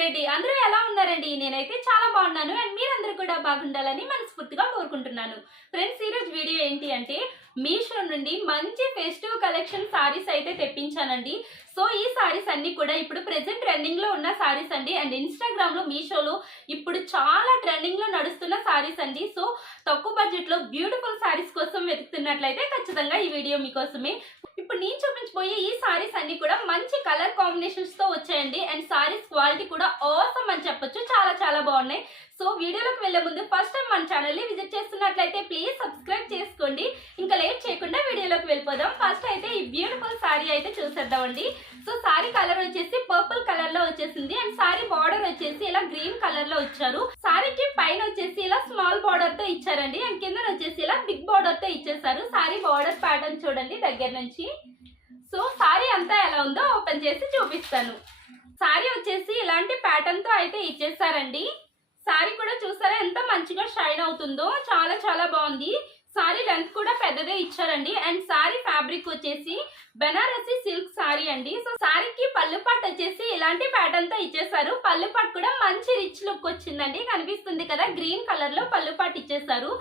రెడ్డి అందరూ ఎలా ఉన్నారండి? నేనైతే చాలా బాగున్నాను అండ్ మీరందరూ కూడా బాగుండాలని మనస్ఫూర్తిగా కోరుకుంటున్నాను. ఫ్రెండ్స్, ఈ రోజు వీడియో ఏంటి అంటే మీషో నుండి మంచి ఫెస్టివ్ కలెక్షన్ సారీస్ అయితే తెప్పించానండి. సో ఈ సారీస్ అన్ని కూడా ఇప్పుడు ప్రెసెంట్ ట్రెండింగ్ లో ఉన్న సారీస్ అండి. అండ్ ఇన్స్టాగ్రామ్ లో మీషోలో ఇప్పుడు చాలా ట్రెండింగ్ లో నడుస్తున్న సారీస్ అండి. సో తక్కువ బడ్జెట్ లో బ్యూటిఫుల్ సారీస్ కోసం వెతుకుతున్నట్లయితే ఖచ్చితంగా ఈ వీడియో మీకోసమే. ఇప్పుడు నేను చూపించబోయే ఈ సారీస్ అన్ని కూడా మంచి కలర్ కాంబినేషన్స్ తో వచ్చాయండి. అండ్ సారీస్ క్వాలిటీ కూడా ఆసమ్ అని చెప్పొచ్చు, చాలా చాలా బాగున్నాయి. సో వీడియోలోకి వెళ్లే ముందు ఫస్ట్ టైం మన ఛానల్ ని విజిట్ చేస్తున్నట్లయితే ప్లీజ్ సబ్స్క్రైబ్ చేసుకోండి. ఇంకా లేట్ చేయకుండా వీడియోలోకి వెళ్ళిపోదాం. ఫస్ట్ అయితే ఈ బ్యూటిఫుల్ సారీ అయితే చూసేద్దామండి. సో సారీ కలర్ వచ్చేసి పర్పుల్ కలర్ లో వచ్చేసింది అండ్ సారీ బార్డర్ వచ్చేసి ఇలా గ్రీన్ కలర్ లో ఇచ్చారు. సారీకి పైన వచ్చేసి ఇలా స్మాల్ బార్డర్ తో ఇచ్చారండి అండ్ కింద వచ్చేసి ఇలా బిగ్ బార్డర్ తో ఇచ్చేసారు. సారీ బార్డర్ ప్యాటర్న్ చూడండి దగ్గర నుంచి. సో సారీ అంతా ఎలా ఉందో ఓపెన్ చేసి చూపిస్తాను. సారీ వచ్చేసి ఇలాంటి ప్యాటర్న్ తో అయితే ఇచ్చేసారండి. సారీ కూడా చూసారా ఎంత మంచిగా షైన్ అవుతుందో, చాలా చాలా బాగుంది. సారీ లెంత్ కూడా పెద్దదే ఇచ్చారండి. అండ్ సారీ ఫ్యాబ్రిక్ వచ్చేసి బెనారసి సిల్క్ సారీ అండి. సో సారీకి పళ్ళు పాట్ వచ్చేసి ఇలాంటి ప్యాటర్న్ తో ఇచ్చేసారు. పళ్ళు పాట్ కూడా మంచి రిచ్ లుక్ వచ్చిందండి, కనిపిస్తుంది కదా, గ్రీన్ కలర్ లో పళ్ళు పాట్ ఇచ్చేసారు.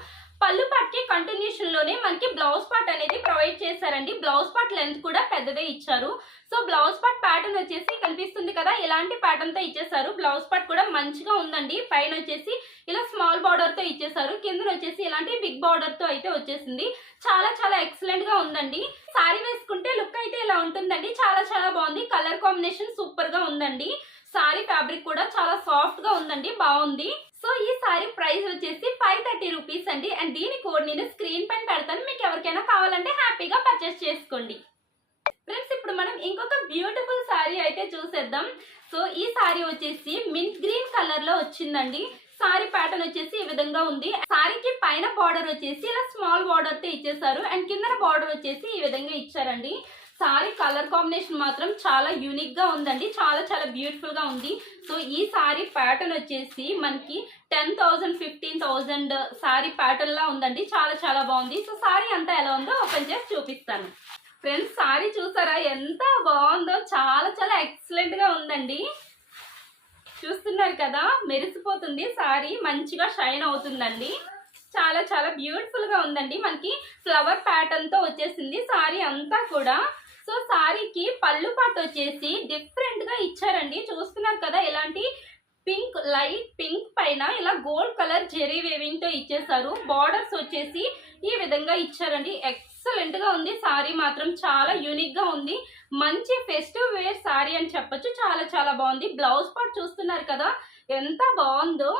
పళ్ళు పాట్ కి కంటిన్యూషన్ లోనే మనకి బ్లౌజ్ పార్ట్ అనేది ప్రొవైడ్ చేశారండి. బ్లౌజ్ పార్ట్ లెంత్ కూడా పెద్దదే ఇచ్చారు. సో బ్లౌజ్ పార్ట్ ప్యాటర్న్ వచ్చేసి కనిపిస్తుంది కదా, ఇలాంటి ప్యాటర్న్ తో ఇచ్చేసారు. బ్లౌజ్ పార్ట్ కూడా మంచిగా ఉందండి. పైన వచ్చేసి ఇలా స్మాల్ బార్డర్ తో ఇచ్చేసారు, కింద వచ్చేసి ఇలాంటి బిగ్ బార్డర్ తో అయితే వచ్చేసింది. చాలా చాలా ఎక్సలెంట్ గా ఉందండి. సారీ వేసుకుంటే లుక్ అయితే ఇలా ఉంటుందండి, చాలా చాలా బాగుంది. కలర్ కాంబినేషన్ సూపర్ గా ఉందండి. సారీ ఫ్యాబ్రిక్ కూడా చాలా సాఫ్ట్ గా ఉందండి, బాగుంది. సో ఈ సారీ ప్రైస్ వచ్చేసి 530 రూపీస్ అండి. అండ్ దీని కోడ్ నేను స్క్రీన్ పైన పెడతాను, మీకు ఎవరికైనా కావాలంటే హ్యాపీగా పర్చేస్ చేసుకోండి. ఫ్రెండ్స్, ఇప్పుడు మనం ఇంకొక బ్యూటిఫుల్ సారీ అయితే చూసేద్దాం. సో ఈ సారీ వచ్చేసి మింట్ గ్రీన్ కలర్ లో వచ్చిందండి. సారీ ప్యాటర్న్ వచ్చేసి ఈ విధంగా ఉంది. సారీకి పైన బార్డర్ వచ్చేసి ఇలా స్మాల్ బార్డర్ తో ఇచ్చేసారు అండ్ కింద బార్డర్ వచ్చేసి ఈ విధంగా ఇచ్చారండి. సారీ కలర్ కాంబినేషన్ మాత్రం చాలా యూనిక్ గా ఉందండి, చాలా చాలా బ్యూటిఫుల్ గా ఉంది. సో ఈ సారీ ప్యాటర్న్ వచ్చేసి మనకి 10,000 15,000 సారీ ప్యాటర్న్ లా ఉందండి, చాలా చాలా బాగుంది. సో సారీ అంతా ఎలా ఉందో ఓపెన్ చేసి చూపిస్తాను. ఫ్రెండ్స్, సారీ చూసారా ఎంత బాగుందో, చాలా చాలా ఎక్సలెంట్ గా ఉందండి. చూస్తున్నారు కదా, మెరిసిపోతుంది. సారీ మంచిగా షైన్ అవుతుందండి, చాలా చాలా బ్యూటిఫుల్ గా ఉందండి. మనకి ఫ్లవర్ ప్యాటర్న్ తో వచ్చేసింది సారీ అంతా కూడా. సో సారీకి పళ్ళు పాటు వచ్చేసి డిఫరెంట్ గా ఇచ్చారండి. చూస్తున్నారు కదా, ఇలాంటి పింక్, లైట్ పింక్ పైన ఇలా గోల్డ్ కలర్ జెరీ వేవింగ్ తో ఇచ్చేసారు. బార్డర్స్ వచ్చేసి ఈ విధంగా ఇచ్చారండి. ఎక్సలెంట్ గా ఉంది. సారీ మాత్రం చాలా యూనిక్ గా ఉంది. మంచి ఫెస్టివ్ వేర్ సారీ అని చెప్పొచ్చు, చాలా చాలా బాగుంది. బ్లౌజ్ పార్ట్ చూస్తున్నారు కదా ఎంత బాగుందో.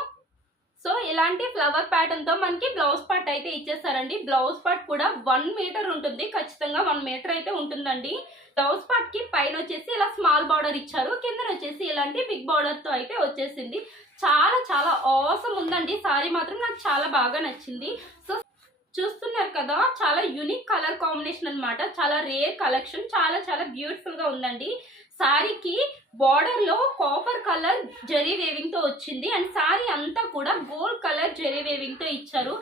సో ఇలాంటి ఫ్లవర్ ప్యాటర్న్ తో మనకి బ్లౌజ్ పార్ట్ అయితే ఇచ్చేసారండి. బ్లౌజ్ పార్ట్ కూడా 1 మీటర్ ఉంటుంది, ఖచ్చితంగా 1 మీటర్ అయితే ఉంటుందండి. బ్లౌజ్ పార్ట్ కి పైన వచ్చేసి ఇలా స్మాల్ బార్డర్ ఇచ్చారు, కింద వచ్చేసి ఇలాంటి బిగ్ బార్డర్ తో అయితే వచ్చేసింది. చాలా చాలా ఆసమ్ ఉందండి. సారీ మాత్రం నాకు చాలా బాగా నచ్చింది. సో చూస్తున్నారు కదా, చాలా యూనిక్ కలర్ కాంబినేషన్ అనమాట, చాలా రేర్ కలెక్షన్, చాలా చాలా బ్యూటిఫుల్ గా ఉందండి. సారీకి బార్డర్ లో కాపర్ కలర్ జెరీ వేవింగ్ తో వచ్చింది అండ్ సారీ అంతా కూడా గోల్డ్ కలర్ జెరీ వేవింగ్ తో ఇచ్చారు.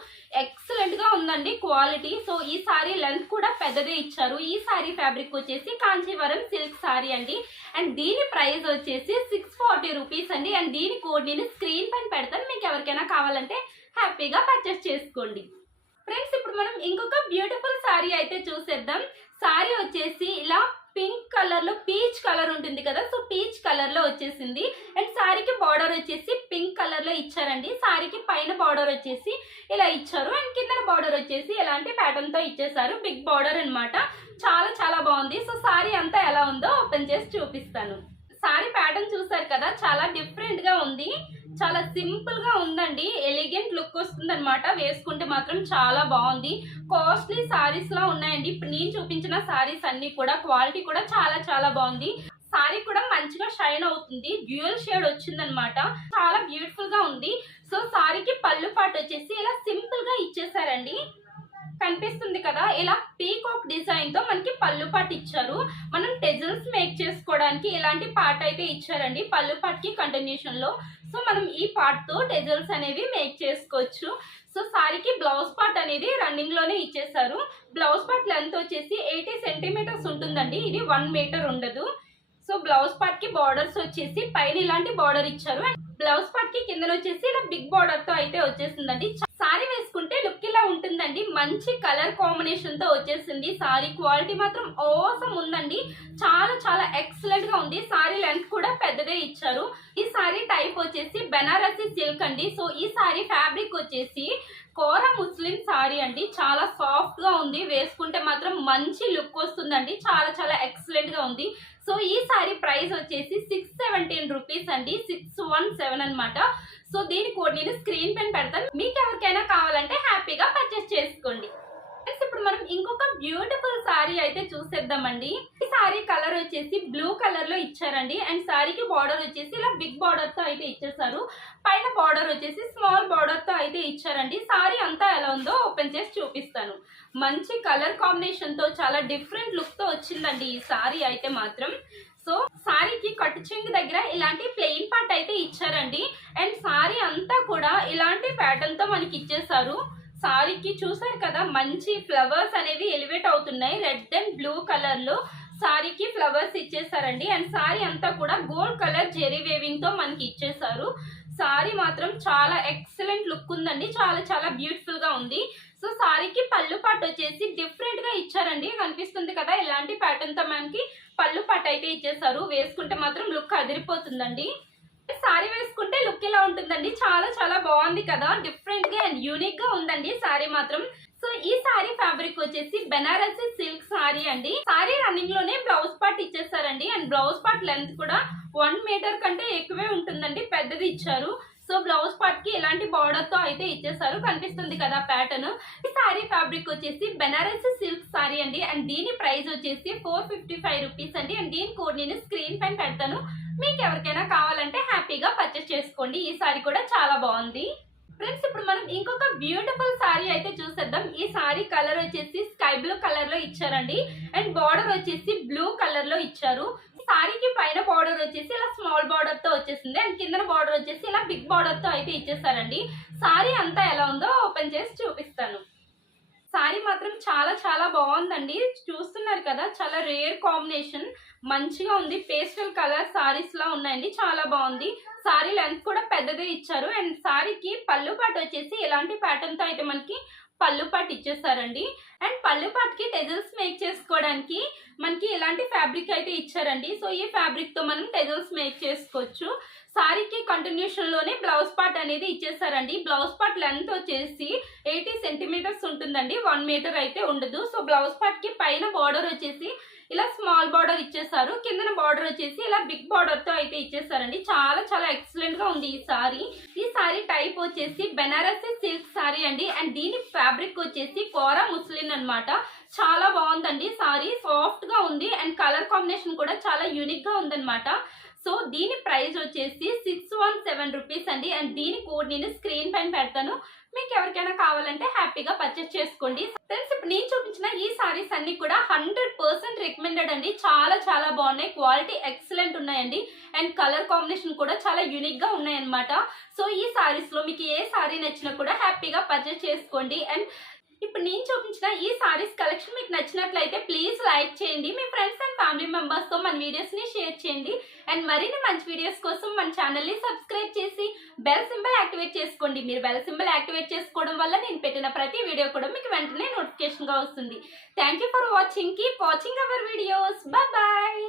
ఎక్సలెంట్ గా ఉందండి క్వాలిటీ. సో ఈ సారీ లెంత్ కూడా పెద్దదే ఇచ్చారు. ఈ సారీ ఫ్యాబ్రిక్ వచ్చేసి కాంచీవరం సిల్క్ సారీ అండి. అండ్ దీని ప్రైస్ వచ్చేసి 640 రూపీస్ అండి. అండ్ దీని కోడ్ నేను స్క్రీన్ పైన పెడతాను, మీకు ఎవరికైనా కావాలంటే హ్యాపీగా పర్చేస్ చేసుకోండి. ఫ్రెండ్స్, ఇప్పుడు మనం ఇంకొక బ్యూటిఫుల్ సారీ అయితే చూసేద్దాం. సారీ వచ్చేసి ఇలా పింక్ కలర్ లో పీచ్ కలర్ ఉంటుంది కదా, సో పీచ్ కలర్ లో వచ్చేసింది. అండ్ సారీకి బార్డర్ వచ్చేసి పింక్ కలర్ లో ఇచ్చారండి. సారీకి పైన బార్డర్ వచ్చేసి ఇలా ఇచ్చారు అండ్ కింద బార్డర్ వచ్చేసి ఇలాంటి ప్యాటర్న్ తో ఇచ్చేసారు. బిగ్ బార్డర్ అన్నమాట, చాలా చాలా బాగుంది. సో సారీ అంతా ఎలా ఉందో ఓపెన్ చేసి చూపిస్తాను. సారీ ప్యాటర్న్ చూసారు కదా, చాలా డిఫరెంట్ గా ఉంది, చాలా సింపుల్ గా ఉందండి. ఎలిగెంట్ లుక్ వస్తుంది అనమాట, వేసుకుంటే మాత్రం చాలా బాగుంది. కాస్ట్లీ సారీస్ లా ఉన్నాయండి. ఇప్పుడు నేను చూపించిన సారీస్ అన్ని కూడా క్వాలిటీ కూడా చాలా చాలా బాగుంది. సారీ కూడా మంచిగా షైన్ అవుతుంది, డ్యూయల్ షేడ్ వచ్చిందనమాట, చాలా బ్యూటిఫుల్ గా ఉంది. సో సారీకి పళ్ళు పాటు వచ్చేసి ఇలా సింపుల్ గా ఇచ్చేసారండి, కనిపిస్తుంది కదా, ఇలా పీకాక్ డిజైన్ తో మనకి పళ్ళు పాటు ఇచ్చారు. మనం టెజల్స్ మేక్ చేసుకోవడానికి ఇలాంటి పార్ట్ అయితే ఇచ్చారండి పళ్ళు పాట్ కి కంటిన్యూషన్ లో. సో మనం ఈ పార్ట్ తో టెజల్స్ అనేవి మేక్ చేసుకోవచ్చు. సో సారీకి బ్లౌజ్ పార్ట్ అనేది రన్నింగ్ లోనే ఇచ్చేసారు. బ్లౌజ్ పార్ట్ లెంత్ వచ్చేసి 80 సెంటీమీటర్స్ ఉంటుందండి, ఇది 1 మీటర్ ఉండదు. సో బ్లౌజ్ పార్ట్ కి బార్డర్స్ వచ్చేసి పైన ఇలాంటి బార్డర్ ఇచ్చారు అండ్ బ్లౌజ్ పార్ట్ కి కింద వచ్చేసి ఇలా బిగ్ బార్డర్ తో అయితే వచ్చేసిందండి. సారీ వేసుకుంటే లుక్ ఇలా ఉంటుందండి. మంచి కలర్ కాంబినేషన్ తో వచ్చేసింది. సారీ క్వాలిటీ మాత్రం ఆసమ్ ఉందండి. చాలా చాలా ఎక్సలెంట్ గా ఉంది. సారీ లెంత్ కూడా పెద్దదే ఇచ్చారు. ఈ సారీ టైప్ వచ్చేసి బెనారసి సిల్క్ అండి. సో ఈ సారీ ఫ్యాబ్రిక్ వచ్చేసి కోరా ముస్లిం సారీ అండి. చాలా సాఫ్ట్ గా ఉంది. వేసుకుంటే మాత్రం మంచి లుక్ వస్తుందండి. చాలా చాలా ఎక్సలెంట్ గా ఉంది. సో ఈ సారీ ప్రైస్ వచ్చేసి 617 రూపీస్ అండి. 617 అనమాట. సో దీని కోడ్ నేను స్క్రీన్ పైన పెడతాను. మీకు ఎవరికైనా కావాలంటే హ్యాపీగా పర్చేస్ చేసుకోండి. ఇప్పుడు మనం ఇంకొక బ్యూటిఫుల్ సారీ అయితే చూసేద్దామండి. ఈ సారీ కలర్ వచ్చేసి బ్లూ కలర్ లో ఇచ్చారండి అండ్ సారీకి బార్డర్ వచ్చేసి ఇలా బిగ్ బార్డర్ తో అయితే ఇచ్చేసారు. పైన బార్డర్ వచ్చేసి స్మాల్ బార్డర్ తో అయితే ఇచ్చారండి. సారీ అంతా ఎలా ఉందో ఓపెన్ చేసి చూపిస్తాను. మంచి కలర్ కాంబినేషన్ తో చాలా డిఫరెంట్ లుక్ తో వచ్చిందండి ఈ సారీ అయితే మాత్రం. సో సారీకి కట్టు చెంగు దగ్గర ఇలాంటి ప్లెయిన్ పార్ట్ అయితే ఇచ్చారండి అండ్ సారీ అంతా కూడా ఇలాంటి ప్యాటర్న్ తో మనకి ఇచ్చేసారు. సారీకి చూసారు కదా మంచి ఫ్లవర్స్ అనేవి ఎలివేట్ అవుతున్నాయి. రెడ్ అండ్ బ్లూ కలర్ లో సారీకి ఫ్లవర్స్ ఇచ్చేసారండి అండ్ సారీ అంతా కూడా గోల్డ్ కలర్ జెరీ వేవింగ్ తో మనకి ఇచ్చేసారు. సారీ మాత్రం చాలా ఎక్సలెంట్ లుక్ ఉందండి. చాలా చాలా బ్యూటిఫుల్ గా ఉంది. సో సారీకి పళ్ళు పాటు వచ్చేసి డిఫరెంట్ గా ఇచ్చారండి. కనిపిస్తుంది కదా ఇలాంటి ప్యాటర్న్ తో మనకి పళ్ళు పాటు అయితే ఇచ్చేసారు. వేసుకుంటే మాత్రం లుక్ అదిరిపోతుందండి. సారీ వేసుకుంటే లుక్ ఇలా ఉంటుందండి. చాలా చాలా బాగుంది కదా. డిఫరెంట్ గా అండ్ యూనిక్ గా ఉందండి సారీ మాత్రం. సో ఈ సారీ ఫ్యాబ్రిక్ వచ్చేసి బెనారసి సిల్క్ సారీ అండి. సారీ రన్నింగ్ లోనే బ్లౌజ్ పార్ట్ ఇచ్చేసారండి అండ్ బ్లౌజ్ పార్ట్ లెంత్ కూడా 1 మీటర్ కంటే ఎక్కువే ఉంటుందండి. పెద్దది ఇచ్చారు. సో బ్లౌజ్ పార్ట్ కి ఇలాంటి బార్డర్ తో అయితే ఇచ్చేసారు. కనిపిస్తుంది కదా ప్యాటర్న్. ఈ సారీ ఫ్యాబ్రిక్ వచ్చేసి బెనారసి సిల్క్ సారీ అండి అండ్ దీని ప్రైస్ వచ్చేసి 455 రూపీస్ అండి అండ్ దీని కోడ్ నేను స్క్రీన్ పైన పెడతాను. మీకు ఎవరికైనా కావాలంటే హ్యాపీగా పర్చేస్ చేసుకోండి. ఈ సారీ కూడా చాలా బాగుంది. ఫ్రెండ్స్ ఇప్పుడు మనం ఇంకొక బ్యూటిఫుల్ సారీ అయితే చూసేద్దాం. ఈ సారీ కలర్ వచ్చేసి స్కై బ్లూ కలర్ లో ఇచ్చారండి అండ్ బార్డర్ వచ్చేసి బ్లూ కలర్ లో ఇచ్చారు. సారీకి పైన బార్డర్ వచ్చేసి ఇలా స్మాల్ బార్డర్ తో వచ్చేసింది అండ్ కింద బార్డర్ వచ్చేసి ఇలా బిగ్ బార్డర్ తో అయితే ఇచ్చేసారండి. సారీ అంతా ఎలా ఉందో ఓపెన్ చేసి చూపిస్తాను. సారీ మాత్రం చాలా చాలా బాగుందండి. చూస్తున్నారు కదా చాలా రేర్ కాంబినేషన్. మంచిగా ఉంది. పేస్టల్ కలర్ సారీస్ లా ఉన్నాయండి. చాలా బాగుంది. సారీ లెంత్ కూడా పెద్దదే ఇచ్చారు అండ్ సారీకి పళ్ళు పాటు వచ్చేసి ఇలాంటి ప్యాటర్న్ తో అయితే మనకి పళ్ళు పాటు ఇచ్చేసారండి అండ్ పళ్ళు పాటుకి టెజల్స్ మేక్ చేసుకోవడానికి మనకి ఇలాంటి ఫ్యాబ్రిక్ అయితే ఇచ్చారండి. సో ఈ ఫ్యాబ్రిక్ తో మనం టెజల్స్ మేక్ చేసుకోవచ్చు. సారీకి కంటిన్యూషన్ లోనే బ్లౌజ్ పార్ట్ అనేది ఇచ్చేసారండి. బ్లౌజ్ పార్ట్ లెంత్ వచ్చేసి 80 సెంటీమీటర్స్ ఉంటుందండి. 1 మీటర్ అయితే ఉండదు. సో బ్లౌజ్ పార్ట్ కి పైన బార్డర్ వచ్చేసి ఇలా స్మాల్ బార్డర్ ఇచ్చేసారు. కింద బార్డర్ వచ్చేసి ఇలా బిగ్ బార్డర్ తో అయితే ఇచ్చేసారండి. చాలా చాలా ఎక్సలెంట్ గా ఉంది ఈ సారీ. ఈ సారీ టైప్ వచ్చేసి బెనారసి సిల్క్ సారీ అండి అండ్ దీని ఫ్యాబ్రిక్ వచ్చేసి కోరా ముస్లిం అన్నమాట. చాలా బాగుందండి. సారీ సాఫ్ట్ గా ఉంది అండ్ కలర్ కాంబినేషన్ కూడా చాలా యూనిక్ గా ఉందన్నమాట. సో దీని ప్రైస్ వచ్చేసి 617 రూపీస్ అండి అండ్ దీని కోడ్ నేను స్క్రీన్ పైన పెడతాను. మీకు ఎవరికైనా కావాలంటే హ్యాపీగా పర్చేస్ చేసుకోండి. ఫ్రెండ్స్ ఇప్పుడు నేను చూపించిన ఈ సారీస్ అన్ని కూడా 100% రికమెండెడ్ అండి. చాలా చాలా బాగున్నాయి. క్వాలిటీ ఎక్సలెంట్ ఉన్నాయండి అండ్ కలర్ కాంబినేషన్ కూడా చాలా యూనిక్ గా ఉన్నాయన్నమాట. సో ఈ సారీస్ లో మీకు ఏ సారీ నచ్చినా కూడా హ్యాపీగా పర్చేస్ చేసుకోండి. అండ్ ఇప్పుడు నేను చూపించిన ఈ సారీస్ కలెక్షన్ మీకు నచ్చినట్లయితే ప్లీజ్ లైక్ చేయండి. మీ ఫ్రెండ్స్ అండ్ ఫ్యామిలీ మెంబర్స్ తో మన వీడియోస్ ని షేర్ చేయండి అండ్ మరిన్ని మంచి వీడియోస్ కోసం మన ఛానల్ ని సబ్స్క్రైబ్ చేసి బెల్ సింబల్ యాక్టివేట్ చేసుకోండి. మీరు బెల్ సింబల్ యాక్టివేట్ చేసుకోవడం వల్ల నేను పెట్టిన ప్రతి వీడియో కూడా మీకు వెంటనే నోటిఫికేషన్ గా వస్తుంది. Thank you for watching. Keep watching our videos. Bye bye.